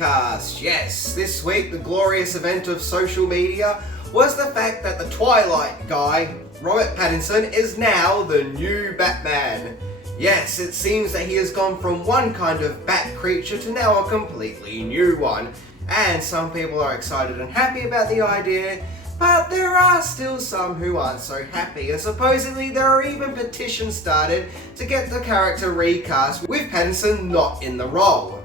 recast. Yes, this week the glorious event of social media was the fact that the Twilight guy, Robert Pattinson, is now the new Batman. Yes, it seems that he has gone from one kind of bat creature to now a completely new one. And some people are excited and happy about the idea, but there are still some who aren't so happy, and supposedly there are even petitions started to get the character recast with Pattinson not in the role.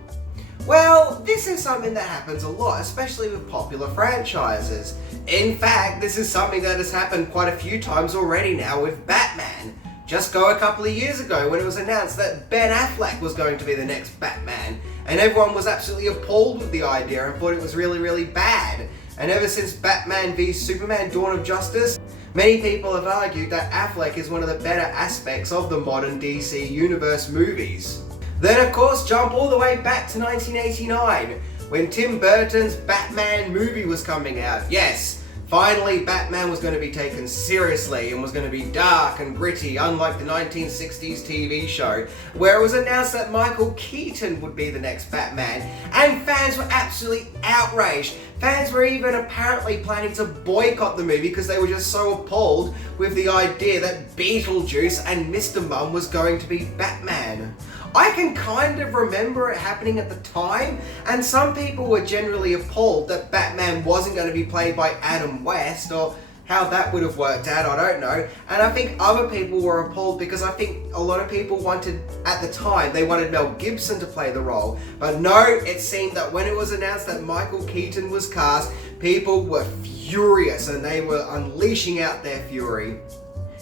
Well, this is something that happens a lot, especially with popular franchises. In fact, this is something that has happened quite a few times already now with Batman. Just go a couple of years ago when it was announced that Ben Affleck was going to be the next Batman, and everyone was absolutely appalled with the idea and thought it was really, really bad. And ever since Batman v Superman Dawn of Justice, many people have argued that Affleck is one of the better aspects of the modern DC Universe movies. Then of course jump all the way back to 1989, when Tim Burton's Batman movie was coming out. Yes, finally Batman was going to be taken seriously and was going to be dark and gritty, unlike the 1960s TV show, where it was announced that Michael Keaton would be the next Batman, and fans were absolutely outraged. Fans were even apparently planning to boycott the movie because they were just so appalled with the idea that Beetlejuice and Mr. Mum was going to be Batman. I can kind of remember it happening at the time, and some people were generally appalled that Batman wasn't going to be played by Adam West, or how that would have worked out, I don't know. And I think other people were appalled because I think a lot of people wanted, at the time, they wanted Mel Gibson to play the role. But no, it seemed that when it was announced that Michael Keaton was cast, people were furious and they were unleashing out their fury.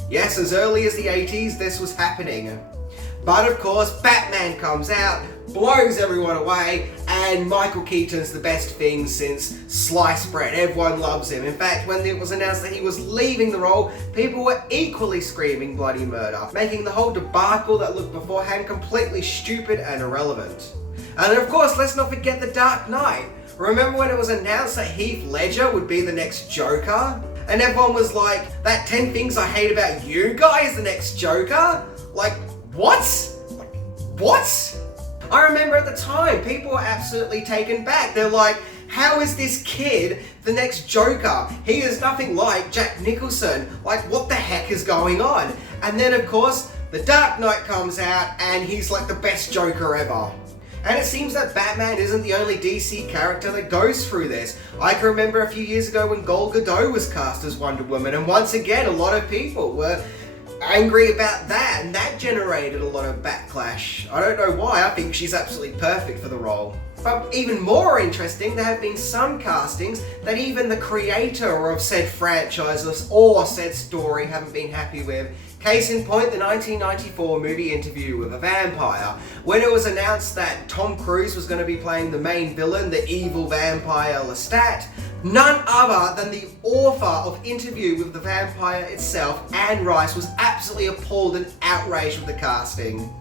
Yes, as early as the 80s, this was happening. But of course, Batman comes out, blows everyone away, and Michael Keaton's the best thing since sliced bread. Everyone loves him. In fact, when it was announced that he was leaving the role, people were equally screaming bloody murder, making the whole debacle that looked beforehand completely stupid and irrelevant. And of course, let's not forget The Dark Knight. Remember when it was announced that Heath Ledger would be the next Joker? And everyone was like, that 10 things I hate about you guy is the next Joker? Like, what? What? I remember at the time, people were absolutely taken back. They're like, how is this kid the next Joker? He is nothing like Jack Nicholson. Like, what the heck is going on? And then, of course, The Dark Knight comes out and he's like the best Joker ever. And it seems that Batman isn't the only DC character that goes through this. I can remember a few years ago when Gal Gadot was cast as Wonder Woman, and once again, a lot of people were angry about that, and that generated a lot of backlash. I don't know why. I think she's absolutely perfect for the role. But even more interesting, there have been some castings that even the creator of said franchise or said story haven't been happy with. Case in point, the 1994 movie Interview with a Vampire. When it was announced that Tom Cruise was going to be playing the main villain, the evil vampire Lestat, none other than the author of Interview with the Vampire itself, Anne Rice, was absolutely appalled and outraged with the casting.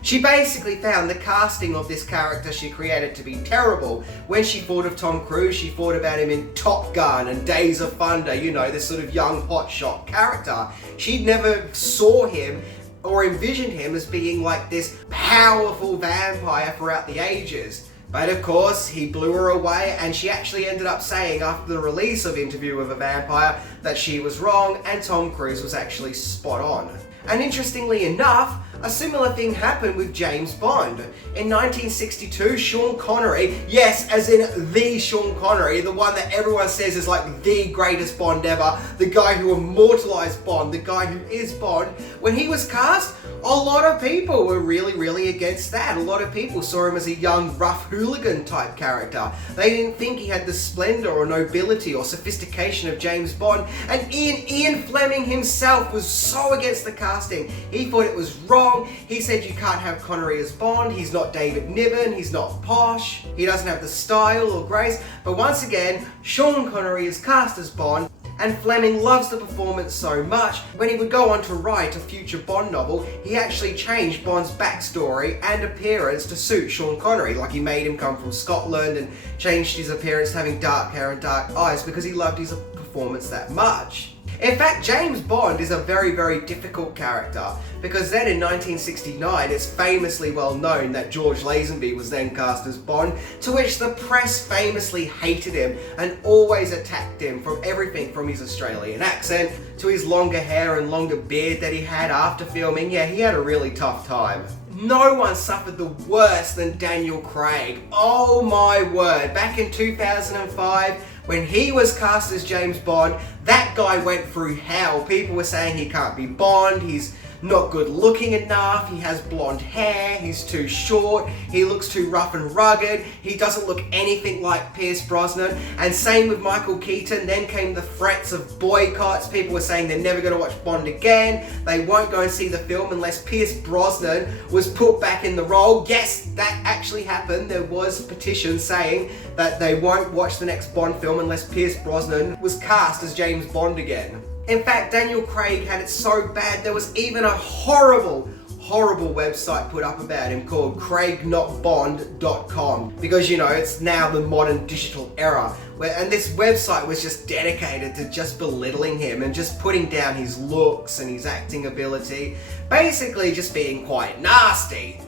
She basically found the casting of this character she created to be terrible. When she thought of Tom Cruise, she thought about him in Top Gun and Days of Thunder, you know, this sort of young hotshot character. She never saw him or envisioned him as being like this powerful vampire throughout the ages. But of course, he blew her away, and she actually ended up saying after the release of Interview with a Vampire that she was wrong and Tom Cruise was actually spot on. And interestingly enough, a similar thing happened with James Bond. In 1962, Sean Connery, yes, as in the Sean Connery, the one that everyone says is like the greatest Bond ever, the guy who immortalized Bond, the guy who is Bond, when he was cast, a lot of people were really against that. A lot of people saw him as a young, rough hooligan type character. They didn't think he had the splendor or nobility or sophistication of James Bond. And Ian Fleming himself was so against the casting. He thought it was wrong. He said you can't have Connery as Bond. He's not David Niven. He's not posh. He doesn't have the style or grace. But once again, Sean Connery is cast as Bond. And Fleming loves the performance so much, when he would go on to write a future Bond novel, he actually changed Bond's backstory and appearance to suit Sean Connery. Like, he made him come from Scotland and changed his appearance to having dark hair and dark eyes because he loved his performance that much. In fact, James Bond is a very, very difficult character, because then in 1969 it's famously well known that George Lazenby was then cast as Bond, to which the press famously hated him and always attacked him, from everything from his Australian accent to his longer hair and longer beard that he had after filming. Yeah, he had a really tough time. No one suffered the worst than Daniel Craig. Oh my word, back in 2005, when he was cast as James Bond, that guy went through hell. People were saying he can't be Bond, he's not good looking enough, he has blonde hair, he's too short, he looks too rough and rugged, he doesn't look anything like Pierce Brosnan, and same with Michael Keaton. Then came the threats of boycotts. People were saying they're never going to watch Bond again, they won't go and see the film unless Pierce Brosnan was put back in the role. Yes, that actually happened. There was petitions saying that they won't watch the next Bond film unless Pierce Brosnan was cast as James Bond again. In fact, Daniel Craig had it so bad, there was even a horrible website put up about him called craignotbond.com, because, you know, it's now the modern digital era, and this website was just dedicated to just belittling him and just putting down his looks and his acting ability, basically just being quite nasty.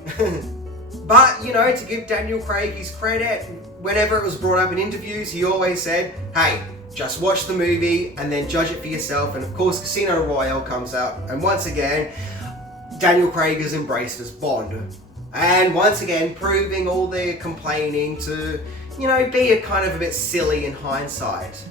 But, you know, to give Daniel Craig his credit, whenever it was brought up in interviews, he always said, hey, just watch the movie and then judge it for yourself. And of course, Casino Royale comes out, and once again, Daniel Craig is embraced as Bond. And once again, proving all their complaining to, you know, be a kind of a bit silly in hindsight.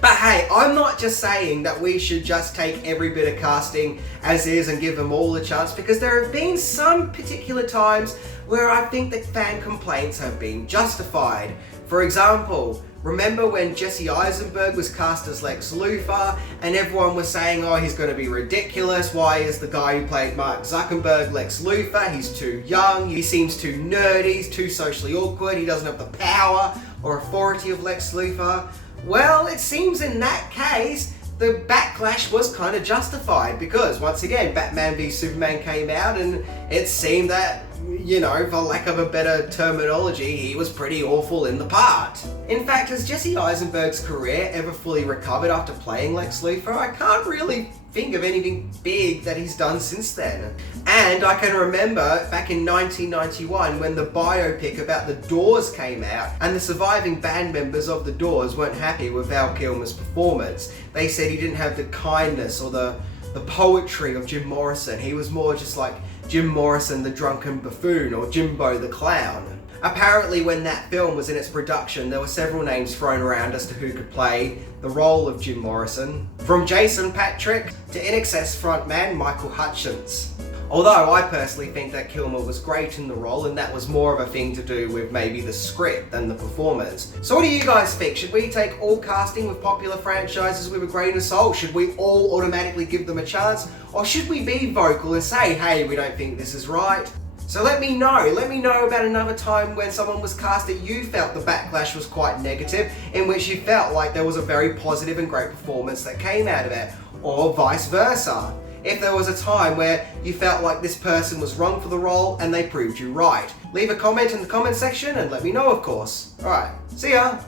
But hey, I'm not just saying that we should just take every bit of casting as is and give them all a chance, because there have been some particular times where I think that fan complaints have been justified. For example, remember when Jesse Eisenberg was cast as Lex Luthor and everyone was saying, oh, he's going to be ridiculous, why is the guy who played Mark Zuckerberg Lex Luthor? He's too young, he seems too nerdy, he's too socially awkward, he doesn't have the power or authority of Lex Luthor. Well, it seems in that case, the backlash was kind of justified, because once again, Batman v Superman came out and it seemed that, you know, for lack of a better terminology, he was pretty awful in the part. In fact, has Jesse Eisenberg's career ever fully recovered after playing Lex Luthor? I can't really think of anything big that he's done since then. And I can remember back in 1991 when the biopic about the Doors came out, and the surviving band members of the Doors weren't happy with Val Kilmer's performance. They said he didn't have the kindness or the poetry of Jim Morrison. He was more just like Jim Morrison the drunken buffoon, or Jimbo the clown. Apparently when that film was in its production, there were several names thrown around as to who could play the role of Jim Morrison, from Jason Patric to INXS frontman Michael Hutchence. Although I personally think that Kilmer was great in the role, and that was more of a thing to do with maybe the script than the performance. So what do you guys think? Should we take all casting with popular franchises with a grain of salt? Should we all automatically give them a chance? Or should we be vocal and say, hey, we don't think this is right? So let me know about another time when someone was cast that you felt the backlash was quite negative, in which you felt like there was a very positive and great performance that came out of it, or vice versa. If there was a time where you felt like this person was wrong for the role and they proved you right. Leave a comment in the comment section and let me know, of course. Alright, see ya!